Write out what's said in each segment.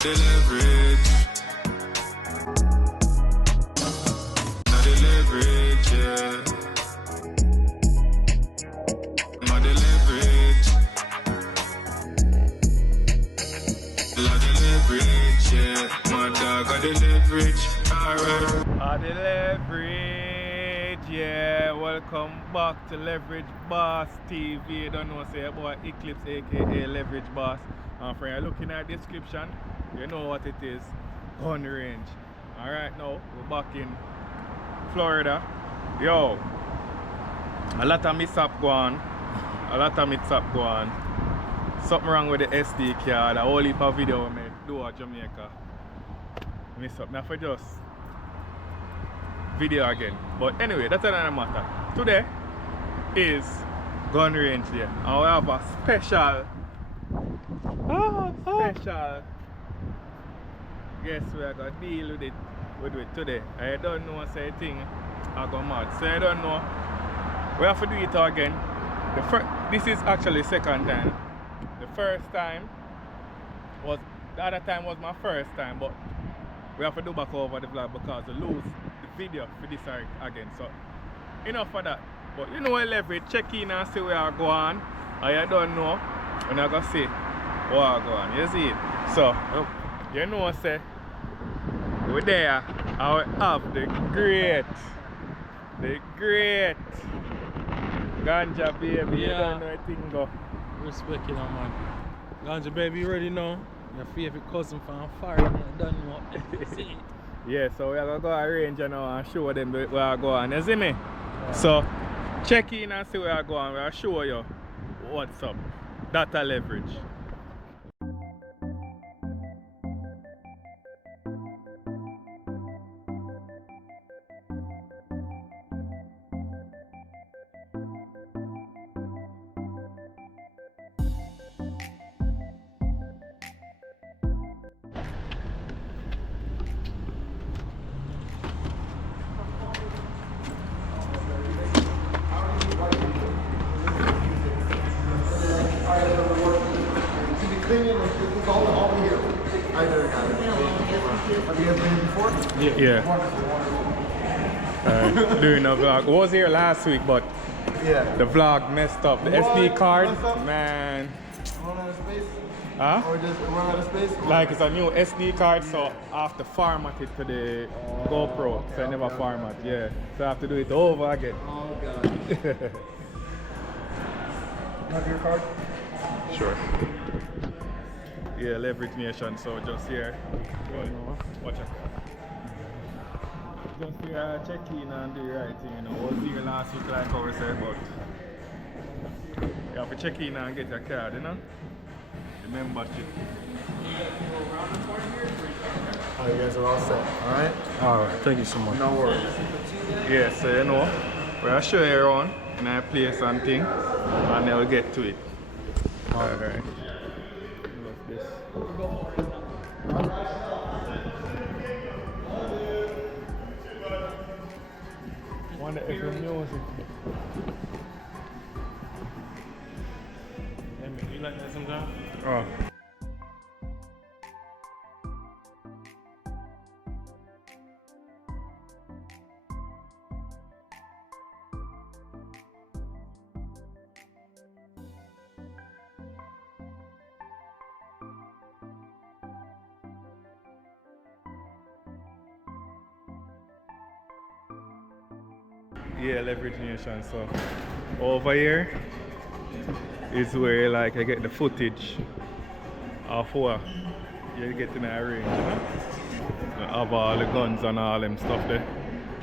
The leverage, not the leverage, yeah. Not the leverage, not the leverage, yeah. My dog got the leverage, alright. The leverage, yeah. Welcome back to Leverage Boss TV. You don't know, say about Eclips, aka Leverage Boss. And for you looking at the description, you know what it is. Gun range. Alright, now we're back in Florida. Yo, a lot of mishap go on. Something wrong with the SD card. A whole heap of video we make do at Jamaica. Mishap. Now for just video again. But anyway, that's another matter. Today is gun range day. And we have a special guess we are gonna deal with it today. I don't know say thing I go mad. So I don't know. We have to do it again. This is actually second time. The other time was my first time, but we have to do back over the vlog because we lose the video for this again. So enough for that. But you know what, leverage, check in and see where I go on. I don't know when I go see where I go on. You see it? So you know say we're there. I will have the great Ganja baby. Yeah. You don't know a thing go. Respect, you know, man. Ganja baby, you already know. Your favorite cousin from far, you don't know. See it? Yeah, so we are going to go arrange now and show them where I go on. You see me? Yeah. So check in and see where I go on. We'll show you what's up. Data leverage. Yeah. Doing a vlog. I was here last week, but the vlog messed up. The SD card, man. Run out of space? Huh? Or just run out of space? Like it's a new SD card, so I have to format it to the GoPro. So I never format, yeah. So I have to do it over again. Oh god. Have your card? Sure. Yeah, leverage nation, so just here. Watch out. Just here, check in and do the right thing, you know. I was here last week like how we said, but you have to check in and get your card, you know? The membership. Oh, you guys are all set, alright? Alright, thank you so much. No worries. Yeah, so you know, we'll show you around in a place and thing, and then we'll get to it. Alright. Love this. Wonder if the music. You like that sometimes? Oh. Yeah, leverage nation. So over here is where like I get the footage of what you get in a range, you know? I have all the guns and all them stuff there.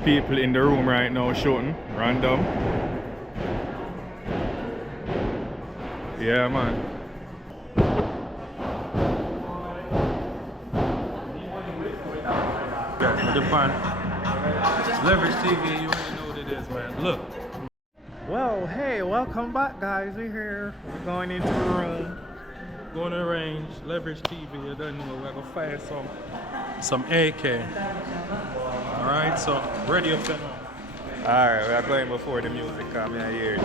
People in the room right now shooting, random. Yeah, man. Yeah, the fun. Leverage TV, you already know what it is, man. Look. Well, hey, welcome back, guys. We're here. We're going into the room. Going to range, Leverage TV, you don't know, we're gonna fire some AK. Alright, so ready up there now. Alright, we are going before the music come here.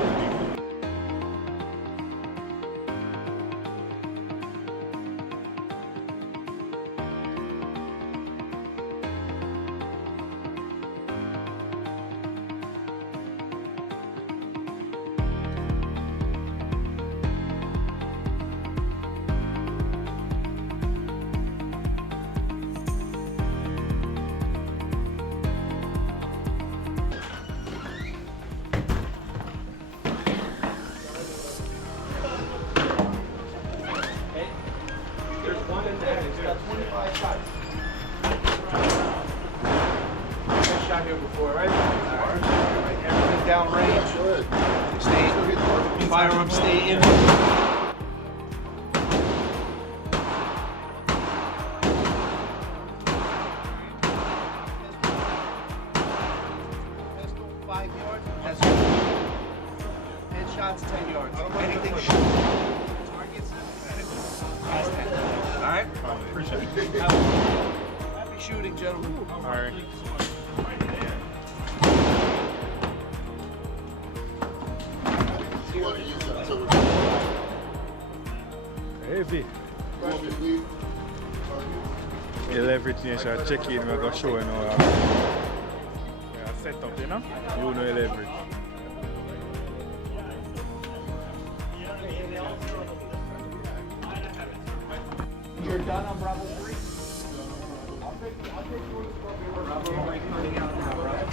Firearm stay in. Pistol 5 yards. Headshots 10 yards. Anything targets past 10. All right. Appreciate it. Happy shooting, gentlemen. All right. Heavy. The leverage nation check in, we're gonna show you now. Yeah, set up, you know? You know the leverage. You're done on Bravo 3? I'll take yours. Bravo 3 turning out now, brother.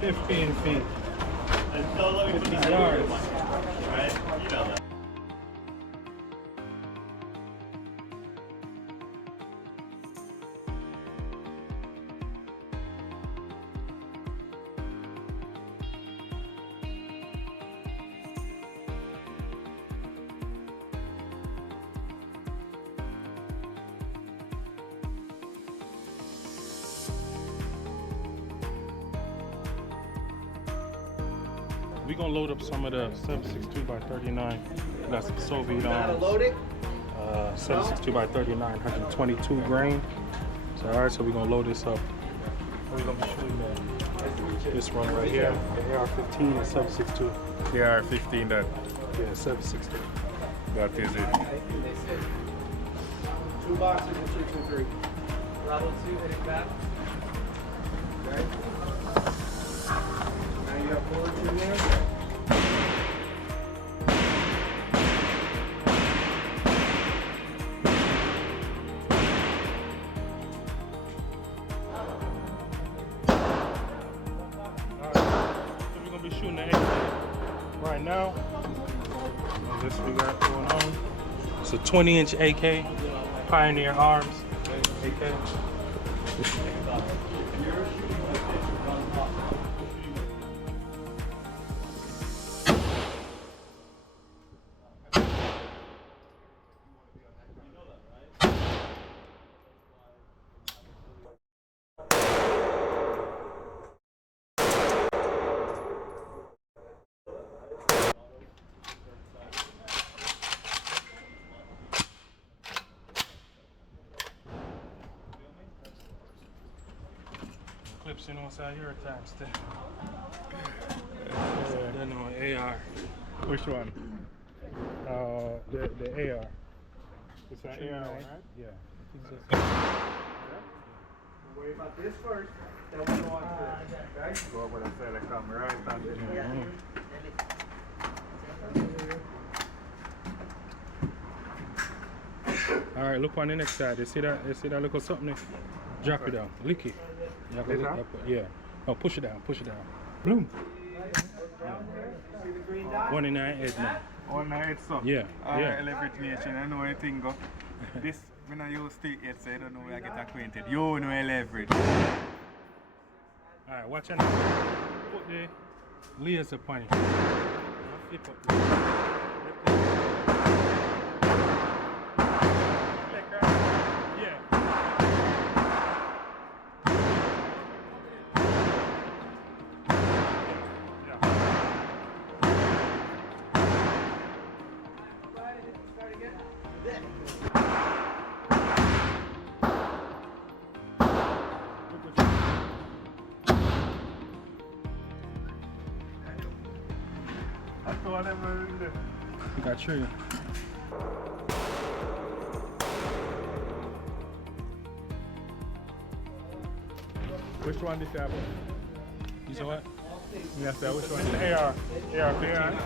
15 feet. 15 yards. Right? You know that. We're gonna load up some of the 7.62x39. Got some Soviet arms. Load it? 7.62x39, 122 grain. So alright, so we're gonna load this up. We're gonna be shooting this one right here. The AR-15 and 7.62. The AR-15 that. Yeah, 7.62. That is it. 2 boxes and 223. Bravo 2, hit it back. Okay. Now you have bullets in there. So we're gonna be shooting the AK right now. And this we got going on. It's a 20-inch AK, Pioneer Arms AK. Eclips, you know what's out here at times too. Then on AR. Which one? The AR. It's an AR, right? Yeah. Worry about this first. Then we'll go on to this. Okay? Go over the side of the camera, right? All right, look on the next side. You see that? You see that little something there? Drop it down. Lick it. You have to lick up. Yeah. No, push it down. Push it down. Bloom. See the green dot? One in that head now. On my head, so. Yeah. Alright, leverage nation, I know anything go. This, when I use stick yet, so I don't know where I get acquainted. You know leverage. All right, watch out. Put the laser upon it. Flip up. Yeah. That's whatever it is. Got true. Which one did you have? You saw what? Yes, sir. Which one? It's the AR. AR-15.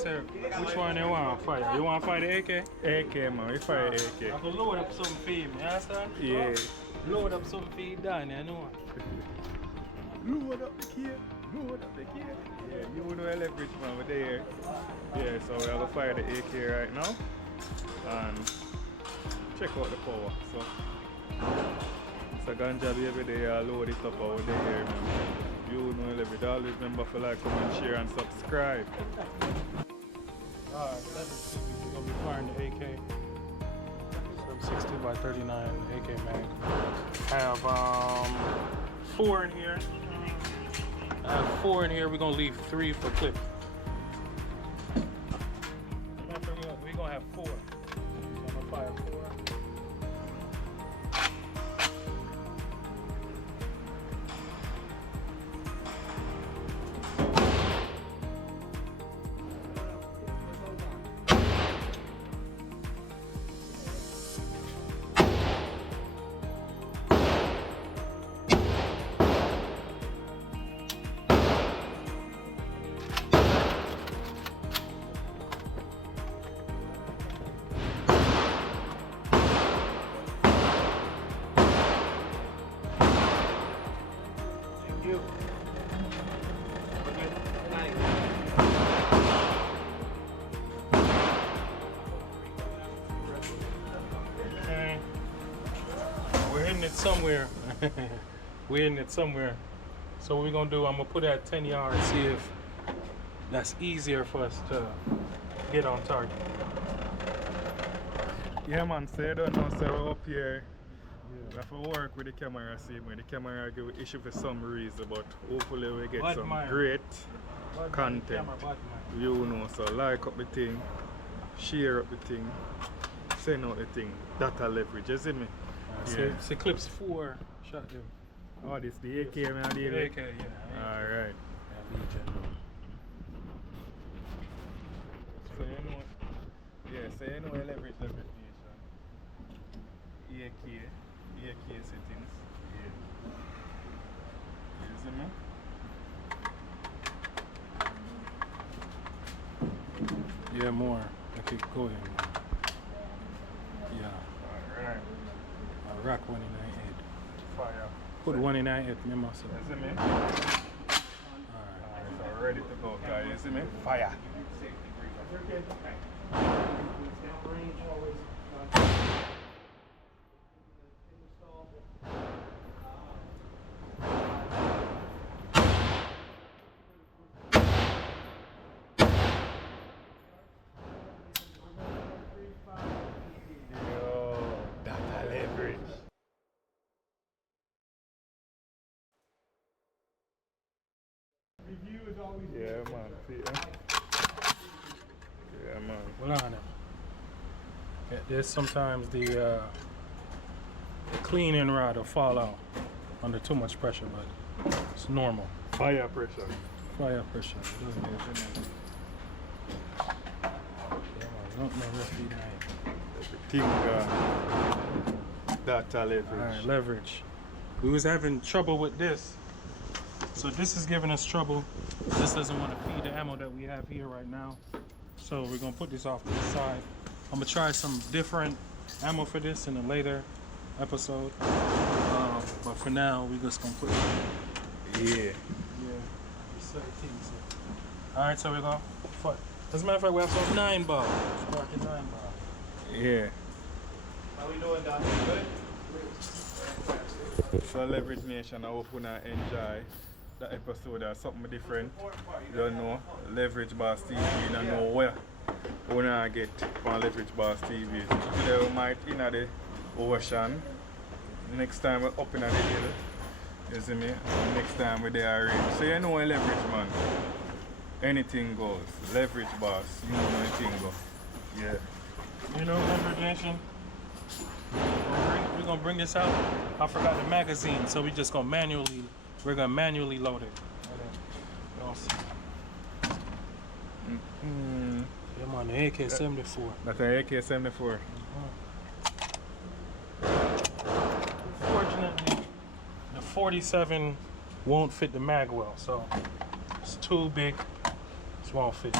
sir, which one you want to fire? You want to fire the AK? AK, man. We fire AK. I can load up something for him, you understand? Yeah. Load up something for you, Dan, you know. Load up the key. Load up the key. Yeah, you know a leverage, man. We're there. Yeah, so we're going to fire the AK right now. And check out the power. So ganja baby, they load it up over there, man. You know leverage. Always remember to like, comment, share, and subscribe. Alright, that's it. We're going to be firing the AK. 7.62 by 39 AK mag. I have 4 in here. I have 4 in here. We're going to leave 3 for clip. We're going to have 4. So I'm going to fire 4. We're hitting it somewhere. We're hitting it somewhere. So what we're gonna do, I'm gonna put it at 10 yards, see if that's easier for us to get on target. Yeah, man, so you don't know, so we're up here. We have to work with the camera, see, when the camera give issue for some reason, but hopefully we get some great content. You know, so like up the thing, share up the thing, send out the thing. Data leverage, you see me? Yeah. It's Eclips 4 shot them. Oh, this the AK, man, I did AK, it? yeah. Alright. So you know, yeah, so you know leverage nation. AK settings. Yeah. You see me? Yeah, more. Okay, go ahead. Yeah. Alright. I'll rack 1 in 9 head. Fire. Put 1 in 9 head, remember. So. You see me? Alright. So ready to go, guys. You see me? Fire. Yeah, man. See, yeah, man. Well, on it. Yeah, there's sometimes the cleaning rod will fall out under too much pressure, but it's normal. Fire pressure. Fire pressure. It doesn't get don't know referee night. Everything data leverage. Alright, leverage. We was having trouble with this. So this is giving us trouble. This doesn't want to feed the ammo that we have here right now. So we're gonna put this off to the side. I'm gonna try some different ammo for this in a later episode. But for now, we're just gonna put it. Yeah. Alright, so we're gonna fight. As a matter of fact, we have some 9 ball. Sparking 9 ball. Yeah. How we doing, Doc? Good? So Leverage Nation, I hope you enjoy the episode or something different. You don't know, Leverage Boss TV, you don't know where we gonna get from Leverage Boss TV. Today we might in the ocean. Next time we're up in the hill. You see me? Next time we're there. So you know Leverage, man. Anything goes. Leverage Boss, you know anything goes. Yeah. You know, Leverage Nation, we're gonna bring this out. I forgot the magazine, so we're gonna manually load it. I'm on the AK-74. That's an AK-74. Fortunately, the 47 won't fit the mag well, so it's too big. This won't fit.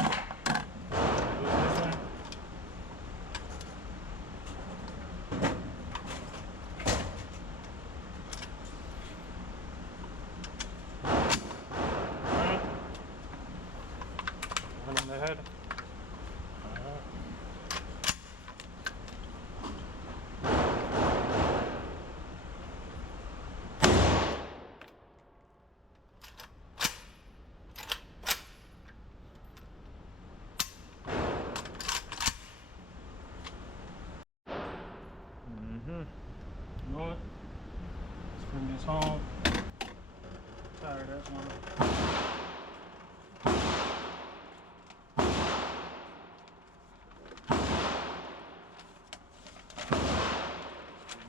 that corner.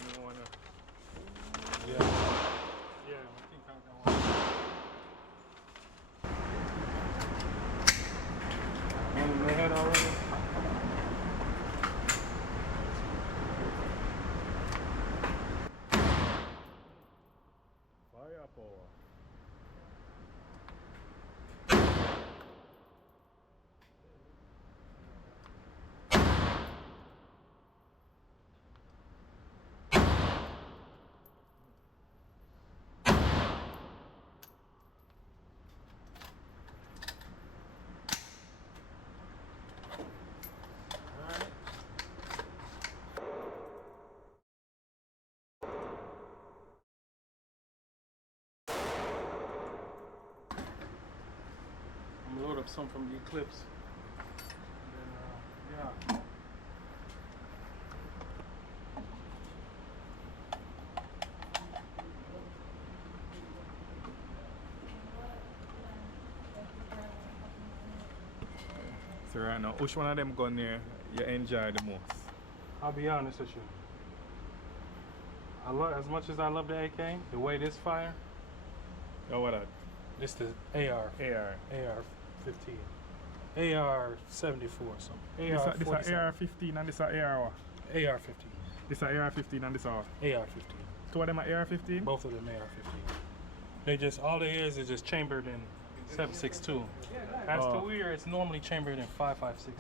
You wanna... Yeah. Yeah, I think I got one. One in the head already? Firepower. I'm gonna load up some from the Eclips. And then, yeah. So right now, which one of them gun there you enjoy the most? I'll be honest with you. As much as I love the AK, the way this fire, Oh, what that? this the AR. AR. AR 15. AR 74 or something. AR This is AR-15 and this is AR what? AR 15. This is AR-15 and this is what? AR 15. Two of them are AR-15? Both of them AR 15. They just, all they is just chambered in 7.62. As to where it's normally chambered in 5.56.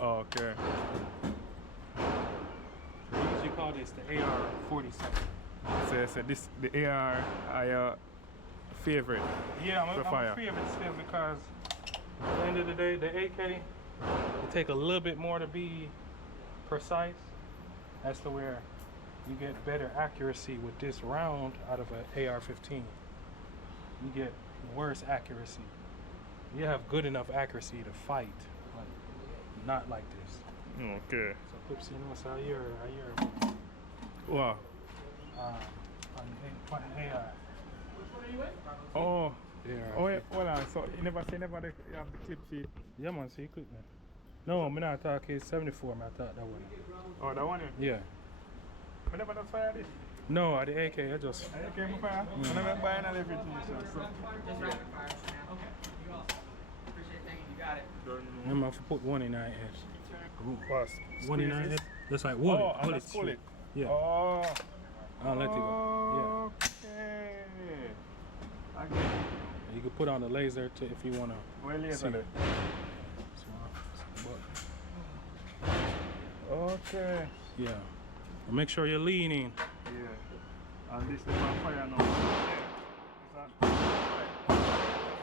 Oh, okay. We usually call this the AR 47. So this the AR are your favorite? Yeah, For I'm fire. a favorite still because at the end of the day, the AK, it take a little bit more to be precise. As to where you get better accuracy with this round out of an AR-15. You get worse accuracy. You have good enough accuracy to fight, but not like this. Okay. So, Clipsy, you know, so how you're Wow. on AI. Oh. Yeah. Oh, yeah. Hold on. So you never say never you have the clip feed? Yeah, man, see, clip, man. No, I'm not talking 74, man. I thought that one. Oh, that one? Yeah. I never just fire this. No, at the AK, I just. I came fire. I never buy another leverage so. Just rapid fire us now. Okay. You also. Appreciate it. Thank you. You got it. I'm going to put 1 in 9 edge. Fast. 1 in 9 edge? That's like one. Oh, and that's pull it. Yeah. Oh. I'll let it go. Okay. Okay. Yeah. You can put on the laser to if you want to. Well, laser see there. Okay. Yeah. But make sure you're leaning. Yeah. And this is on fire now. Yeah. It's on fire.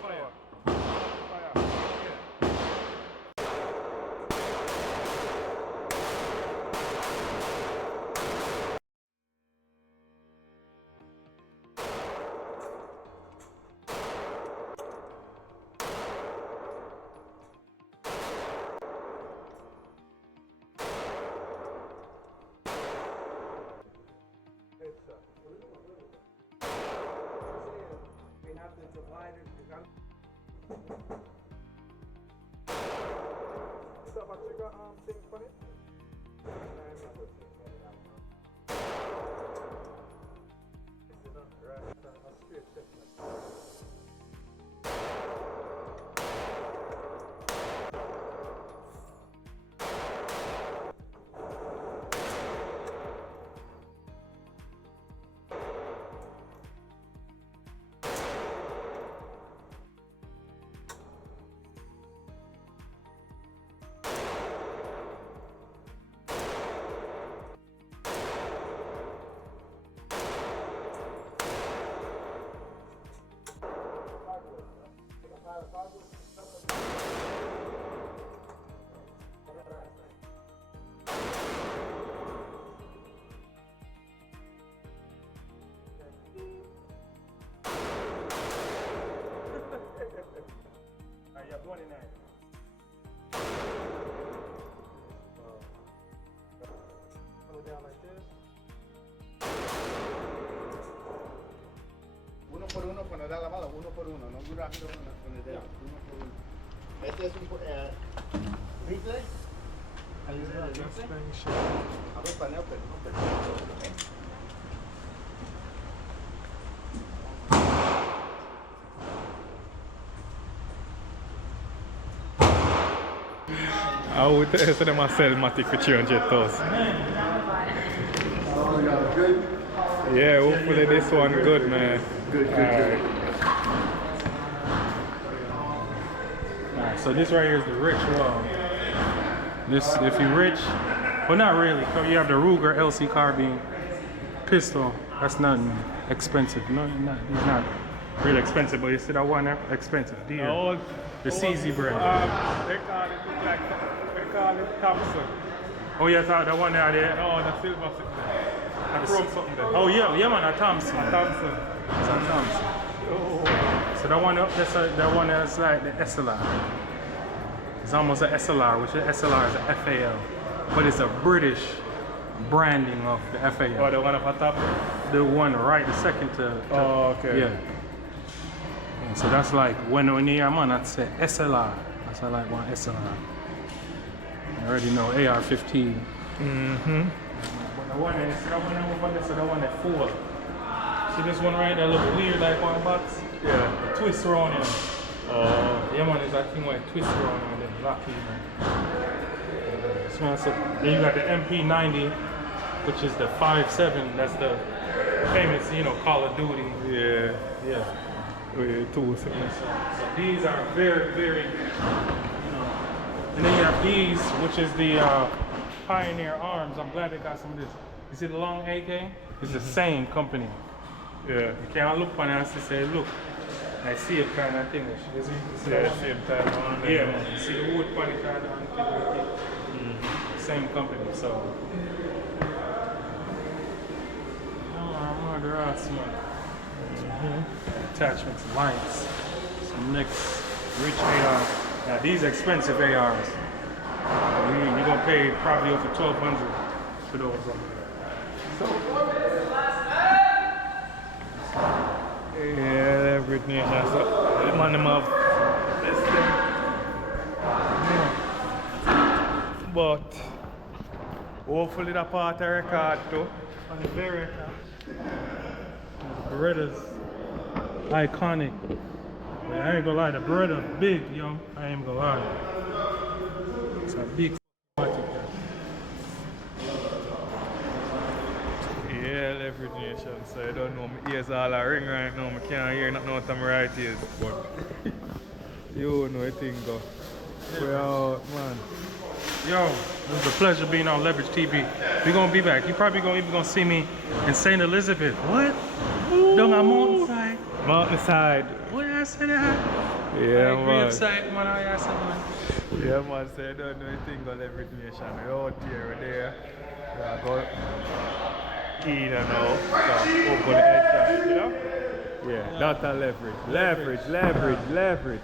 Fire. Yeah. We have the divider. Is that what you got thing for it? Down like this. por uno cuando da lavado, uno por uno, no muy rápido con el dedo, uno por uno. Este es un rifle. Ahí está el rifle. Hablo español, pero no perfecto. I would say them a sell Matic for 300,000. Good? Yeah, hopefully this one good, man. Good. Alright. Alright, so this right here is the rich wall. This, if you're rich, well not really. You have the Ruger LC carbine pistol. That's nothing expensive. No, it's not really expensive, but you see that one there? Expensive. Deer. The CZ brand. They call it Thompson. Oh yeah, that one there. No, the silver sitting there. I chrome something there. Oh yeah, man, a Thompson. Thompson. It's a Thompson. So that one up, that one that's like the SLR. It's almost an SLR, which the SLR is a FAL, but it's a British branding of the FAL. Oh, the one up on top? The one right, the second to Oh, okay. yeah. And so that's like when you hear man, that's a SLR. That's like one SLR. You already know AR-15. Mm-hmm. But the one that one that four. See this one right there look weird like one box? Yeah. It twists around here. Oh. Yeah man, it's that thing where it twists around and then lock in. So then you got the MP90, which is the 5.7. That's the famous, Call of Duty. Yeah. Yeah. Two seconds. So these are very, very, And then you have these, which is the Pioneer Arms. I'm glad they got some of this. You see the long AK? It's the same company. Yeah. You can't look on it and say, look, I see it kind of thing. You see Yeah, same time on there. Yeah, man. You see the wood funny kind of thing. Same company, so. There are some attachments, lights, some nicks, rich AR. Now these expensive ARs. You're gonna pay probably over $1,200 for those. Yeah, leverage nation. So, the man them have this thing. But hopefully that part of record too. On the very Beretta's iconic. Man, I ain't gonna lie, the Beretta big, yo. I ain't gonna lie. It's a big matic. Yeah, leverage nation. So I don't know, my ears all a ring right now. I can't hear nothing out of my right ears. But you know I think go. Well, man. Yo, it was a pleasure being on Leverage TV. We're gonna be back. You probably even gonna see me in St. Elizabeth. What? Down on Mountainside. Mountainside. What did I say that? Yeah, man. Website, man. I said, man. Yeah, man. So I don't know anything about leverage nation. We're out here, we're there. Yeah, go in and out. So open the head, you know? Yeah, that's a leverage. Leverage.